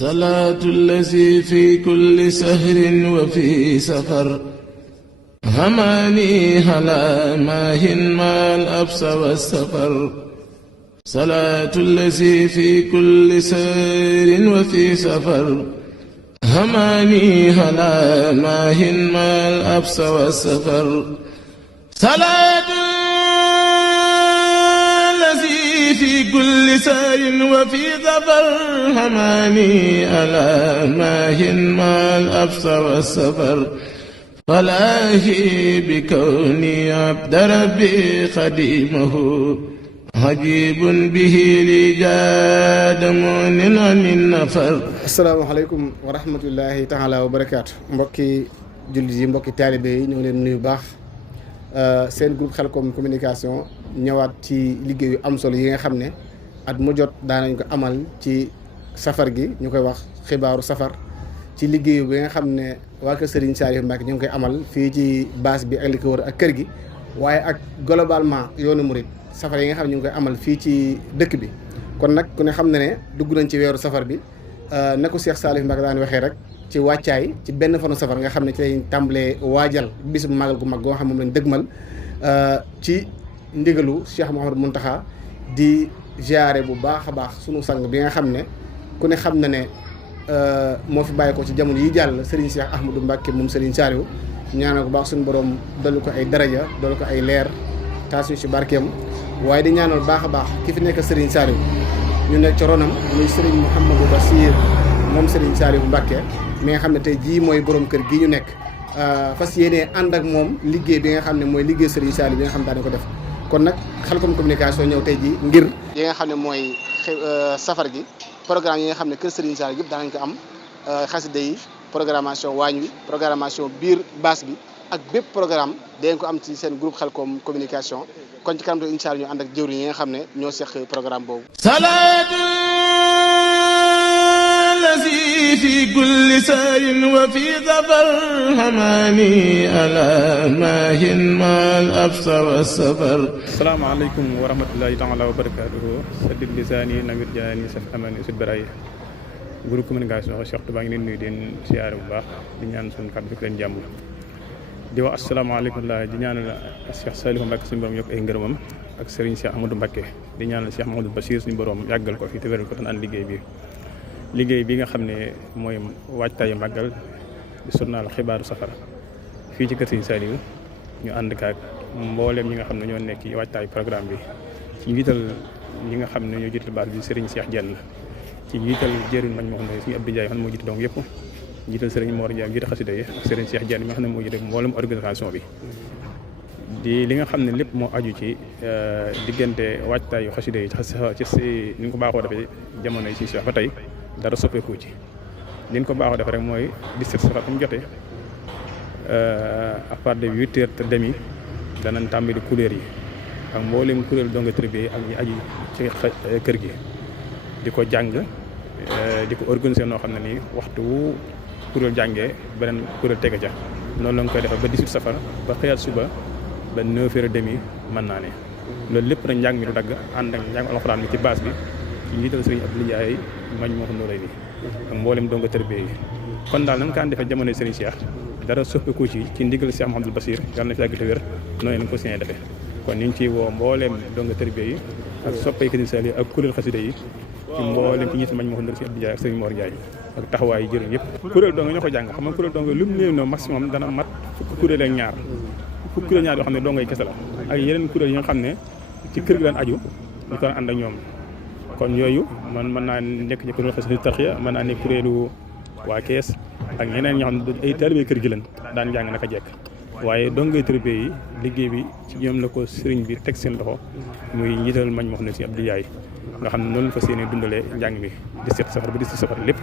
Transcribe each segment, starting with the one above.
صلاة الذي في كل سهر وفي سفر هماني هلا ماهن ما الأبس والسفر صلاة الذي في كل سهر وفي سفر هماني هلا ماهن ما الأبس والسفر صلاة الذي في كل سار وفي ظفر هماني ألا ماهن ما الأبس والسفر فلاهي بكوني عبد ربي خديمه عجيب به لي جاد مؤمن عن النفر. asalaamaaleykum wa rahmatullahi taala wa barakaatu. mbokki jullit yi mbokki taalibe yi ñoo ngi leen nuyu baax. seen groupe Khelcom communication ñëwaat ci liggéey yu am solo yi nga xam ne at mu jot daanañ ko amal ci safar gi ñu koy wax xibaaru safar ci liggéey bi nga xam ne waa kër Serigne Saliou Mbacké ñu ngi koy amal fii ci base bi ak li ko wër ak kër gi waaye ak globalement yoonu murid safar yi nga xam ne ñu ngi koy amal fii ci dëkk bi. kon nag ku ne xam ne ne dugg nañ ci weeru safar bi na ko Cheikh Saliou Mbacké daan waxee rek ci wàccaay ci benn fanu safar nga xam ne ci lañ tàmbalee waajal bis bu màggal gu mag goo xam moom lañ dëgmal ci ndigalu Cheikh Mouhamadou Mountakha di ziare bu baax a baax sunu sang bi nga xam ne ku ne xam na ne moo fi bàyyi ko ci jamono yi jàll Serigne Cheikh Ahmadou Mbacké moom Serigne Saliou ñaanal ko baax suñu borom dolli ko ay daraja dolli ko ay leer taasuñu ci barkeem waaye di ñaanal baax a baax ki fi nekk Serigne Saliou ñu nekk ci ronam muy Serigne Mouhamadou Bassir moom Serigne Saliou Mbacké mi nga xam ne tey jii mooy borom kër gi ñu nekk fas yéenee ànd ak moom liggéey bi nga xam ne mooy liggéey Serigne Saliou bi nga xam daane ko def kon nag Khelcom communication ñëw tey jii ngir yi nga xam ne mooy safar gi programme yi nga xam ne kër Serigne Saliou yëpp daanañ ko am xasida yi programmation waañ wi programmation biir baas bi ak bépp programme dañ ko am ci seen groupe Khelcom communication kon ci kanam incha allah ñu ànd ak jëwriñ yi nga xam ne ñoo seq programme boobu. في كل سار وفي ظفر هماني ألا ماهن ما الأبس والسفر. asalaamaaleykum wa rahmatulahi taala wa barakaatuhu saddid lisaani nawir jaani saf amani sud barayi groupe communication Cheikh Touba ngi leen nuyu den siyaare bu baax di ñaan suñu kàddu fekk leen jàmm di wax asalaamaaleykum la di ñaanal Cheikh Saliou Mbacké suñu borom yokk ay ngërëmam ak Serigne Cheikh Ahmadou Mbacké di ñaanal Cheikh Mouhamadou Bassir suñu borom yàggal ko fi te wéral ko tan ànd liggéey bi nga xam ne mooy waajtaayu màggal di journal xibaaru safar fii ci kër Serigne Saliou ñu ànd kaak mbooleem ñi nga xam ne ñoo nekk ci waajtaayu programme bi ci njiital ñi nga xam ne ñoo jiital baas bi Serigne Cheikh Diène ci njiital jëriñ mañ moo xam ne suñu Abdou Ndiaye xam ne moo jiite donc yëpp njiital Serigne Mor Ndiaye jiite xasida yi ak Serigne Cheikh Diène mi nga xam ne moo jiite mboolem organisation bi di li nga xam ne lépp moo aju ci diggante waajtaayu xasida yi ci si ni ñu ko baaxoo defee jamono yi si Cheikh ba tey dara soppeeku ci li ñu ko baaxoo def rek mooy 17 safar bu mu jotee à part de 8h30 danañ tàmbali couleur yi ak mboolem kuréel donga tribe ak ñi aju ci kër gi di ko jàng di ko organiser noo xam ne nii waxtu wu kuréel jàngee beneen kuréel tege ja noonu la nga koy defee ba 18 safar ba xëyaat suba ba 9h30 mën naa ne loolu lépp nag njàng mi du dagg ànd ak njàng alxuraan mi ci base bi ci njiital Serigne Abdou Ndiaye mañ moo ko nooray ni ak mboolem donga tribe yi kon daal nañ kaan defee jamonoy Serigne Cheikh dara soppeeku ci ndigal Cheikh Mouhamadou Bassir yàlla na fi yàgg te wér noonu lañ ko signé defee kon ñu ngi ciy woo mbooleem donga tërbiya yi ak soppay Serigne Saliou ak kuréel xasida yi ci mbooleem ci ñiit mañ moo xam ne si Abdou Ndiaye ak Serigne Mor Ndiaye ak taxawaay yi jërëm yëpp kuréel donga ñoo ko jàng xam nga kuréel donga lu mu néew no maximum dana mat fukki kuréel ak ñaar fukki kuréel ñaar yoo xam ne donga yi kese la ak yeneen kuréel yi nga xam ne ci kër gi daan aju ñu ko ànd ak ñoom kon yooyu man mën naa nekk ci kuréel xasida tarxiya mën naa nekk kuréelu waa kees ak ñeneen ñoo xam ne ay taalibe kër gi lañ daan jàng naka jekk waaye dongay tërbiya yi liggéey bi ci ñoom la ko sëriñ bi teg seen loxo muy njiital mañ wax ne si Abdou Ndiaye nga xam ne noonu la fa séenee dundalee njàng mi 17 safar ba 17 safar lépp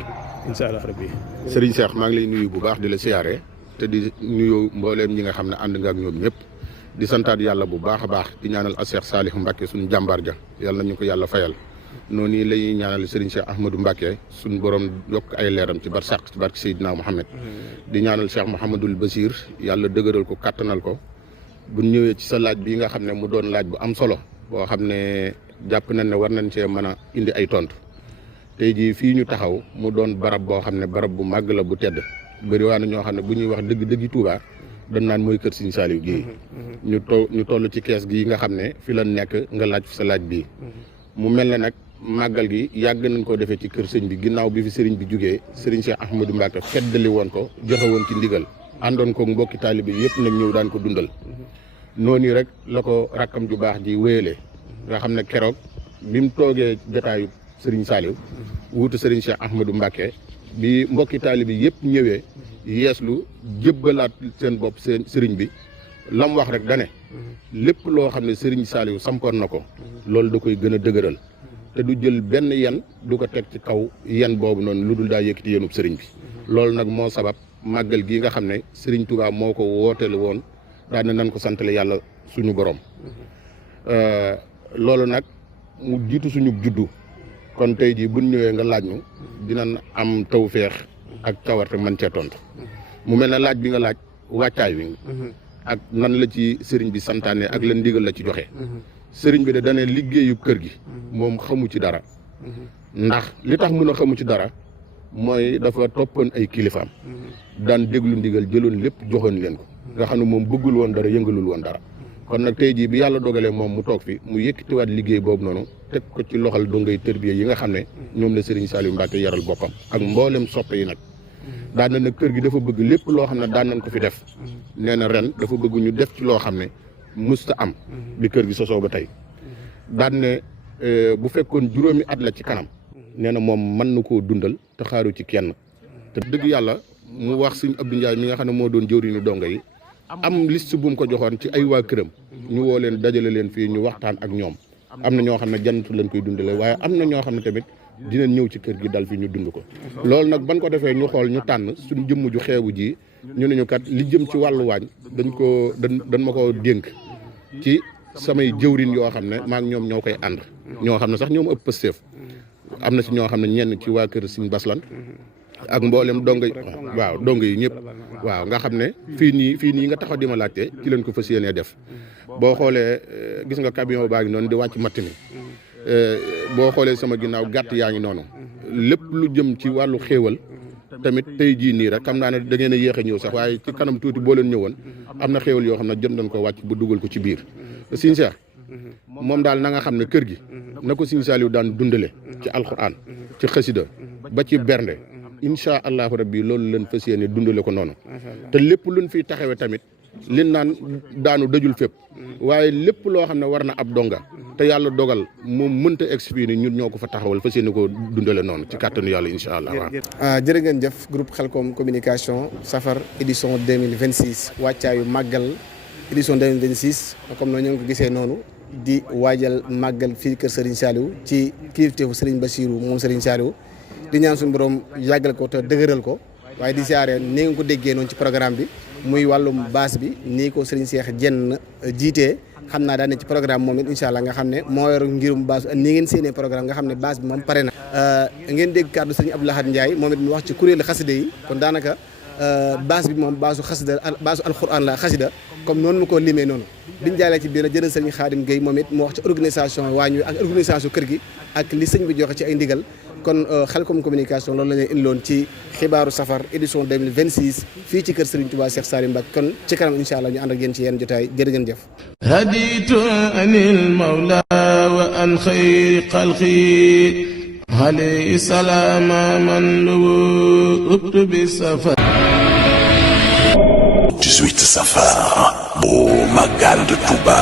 incha allah rabbi. Serigne Cheikh maa ngi lay nuyu bu baax di la siyaare te di nuyu mbooleem ñi nga xam ne ànd nga ak ñoom ñëpp di santaat yàlla bu baax a baax di ñaanal Cheikh Saliou Mbacké suñu jàmbaar ja yàlla nañu ko yàlla fayal noonu lay ñaanal Serigne Cheikh Ahmadou Mbacké suñu borom yokk ay leeram ci barsàq ci barke Seydina Mouhamed di ñaanal Cheikh Mouhamadoul Bassir yàlla dëgëral ko kattanal ko bu ñëwee ci sa laaj bi nga xam ne mu doon laaj bu am solo boo xam ne jàpp nañ ne war nañ cee mën a indi ay tontu tey jii fii ñu taxaw mu doon barab boo xam ne barab bu màgg la bu tedd bëri waa na ñoo xam ne bu ñuy wax dëgg Touba dañ naan mooy kër Serigne Saliou gii ñu toll ci kees gii nga xam ne fi la nekk nga laaj fi sa laaj bii mu mel ne nag màggal gi yàgg nañ ko defee ci kër sëñ bi ginnaaw bi fi sëriñ bi jugee sëriñ Cheikh Ahmadou Mbacke feddali woon ko joxe woon ci ndigal àndoon ko mbokki taalibe yëpp nag ñëw daan ko dundal noonu rek la ko rakkam ju baax ji wéyale nga xam ne keroog bi mu toogee jotaayu sëriñ Saliou wuutu sëriñ Cheikh Ahmadou Mbacke bi mbokki taalibe yëpp ñëwee yeeslu jébbalaat seen bopp seen sëriñ bi lam wax rek dane lépp loo xam ne sëriñ Saliou sampoon na ko loolu da koy gën a dëgëral te du jël benn yen du ko teg ci kaw yen boobu noonu lu dul daa yëkkati yenub sëriñ bi loolu nag moo sabab màggal gi nga xam ne sëriñ Touba moo ko wooteel woon daane nan ko santale yàlla suñu borom loolu nag mu jiitu suñu juddu kon tey jii buñ ñëwee nga laaj ñu dinañ am tawfeex ak cawarte man cee tontu mu mel ne laaj bi nga laaj wàccaay wi ak nan la ci sëriñ bi santaane ak la ndigal la ci joxe sëriñ bi de dane liggéeyu kër gi moom xamu ci dara ndax li tax mën a xamu ci dara mooy dafa toppoon ay kilifaam daan déglu ndigal jëloon lépp joxoon leen ko nga xam ne moom bëggul woon dara yëngalul woon dara kon nag tey jii bi yàlla dogalee moom mu toog fi mu yëkkatiwaat liggéey boobu noonu teg ko ci loxal dongay tërbiye yi nga xam ne ñoom la sëriñ Saliou Mbacke yaral boppam ak mboolem soppe yi nag daan na nag kër gi dafa bëgg lépp loo xam ne daan nañ ko fi def nee na ren dafa bëgg ñu def ci loo xam ne musta am bi kër gi sosoo ba tey daan ne bu fekkoon juróomi at la ci kanam nee na moom mën na koo dundal te xaaru ci kenn te dëgg yàlla mu wax sëñ Abdou Ndiaye mi nga xam ne moo doon jëwriñu donga yi am liste bu mu ko joxoon ci ay waa këram ñu woo leen dajale leen fii ñu waxtaan ak ñoom am na ñoo xam ne jantu lañ koy dundale waaye am na ñoo xam ne tamit dinañ ñëw ci kër gi dal fi ñu dund ko loolu nag ban ko defee ñu xool ñu tànn suñ jëmm ju xeebu ji ñu ne ñu kat li jëm ci wàllu waañ dañ ma ko dénk ci samay jëwrin yoo xam ne maa ngi ñoom ñoo koy ànd ñoo xam ne sax ñoom ëpp pësteef am na ci ñoo xam ne ñenn ci waa kër Sëñ Baslan ak mboolem dong yi ñëpp waaw nga xam ne fii nii nga taxaw di ma laajte ci leen ko fas yéenee def boo xoolee gis nga camion baa ngi noonu di wàcc matt mi boo xoolee sama ginnaaw gàtt yaa ngi noonu lépp lu jëm ci wàllu xéewal tamit tey jii nii rek xam naa ne da ngeen a yéex a ñëw sax waaye ci kanam tuuti boo leen ñëwoon am na xéewal yoo xam ne jot nañ ko wàcc ba dugal ko ci biir Sëñ Cheikh moom daal na nga xam ne kër gi na ko Sëñ Saliou daan dundale ci alxuraan ci xasida ba ci bernde incha allahu rabbi loolu leen fas yéene dundale ko noonu te lépp luñ fiy taxawee tamit lin naan daanu dajul fépp waaye lépp loo xam ne war na ab donga te yàlla dogal moom mënta expliquer ñun ñoo ko fa taxawal fas yéene ko dundale noonu ci kàttanu yàlla incha allah waaw. jërë ngeen jëf groupe Khelcom communication safar édition 2026 wàccaayu màggal édition 2026 comme noonu ñoo ngi ko gisee noonu di waajal màggal fii kër Serigne Saliou ci kilifteefu Serigne Bassirou moom Serigne Saliou di ñaan suñu borom yàggal ko te dëgëral ko waaye di siyaare ni nga ko déggee noonu ci programme bi muy wàllum baas bi nii ko Serigne Cheikh Diène jiitee xam naa daan ne ci programme moom it incha allah nga xam ne moo yor ngirum baas nii ngeen séenee programme nga xam ne baas bi moom pare na. ngeen dégg kàddu Serigne Abdou Lahad Ndiaye moom it mu wax ci kuréelu xasida yi kon daanaka baas bi moom baasu xasida baasu alxuraan la xasida comme noonu mu ko limee noonu biñ jaalee ci biir jërë Serigne Khadim Gueye moom it mu wax ci organisation waañ wi ak organisation kër gi ak li sëñ bi joxe ci ay ndigal kon Khelcom communication loolu la ñuy indiloon ci xibaaru safar édition 2026 fii ci kër Serigne Touba Cheikh Saliou Mbacke kon ci kanam incha allah ñu ànd ak yéen ci yenn jotaay jërë ngeen jëf. haditu anil mawla wa an xayri xalqi alayhi salaama man lu ubtu bi safar 18 safar au Magal de Touba.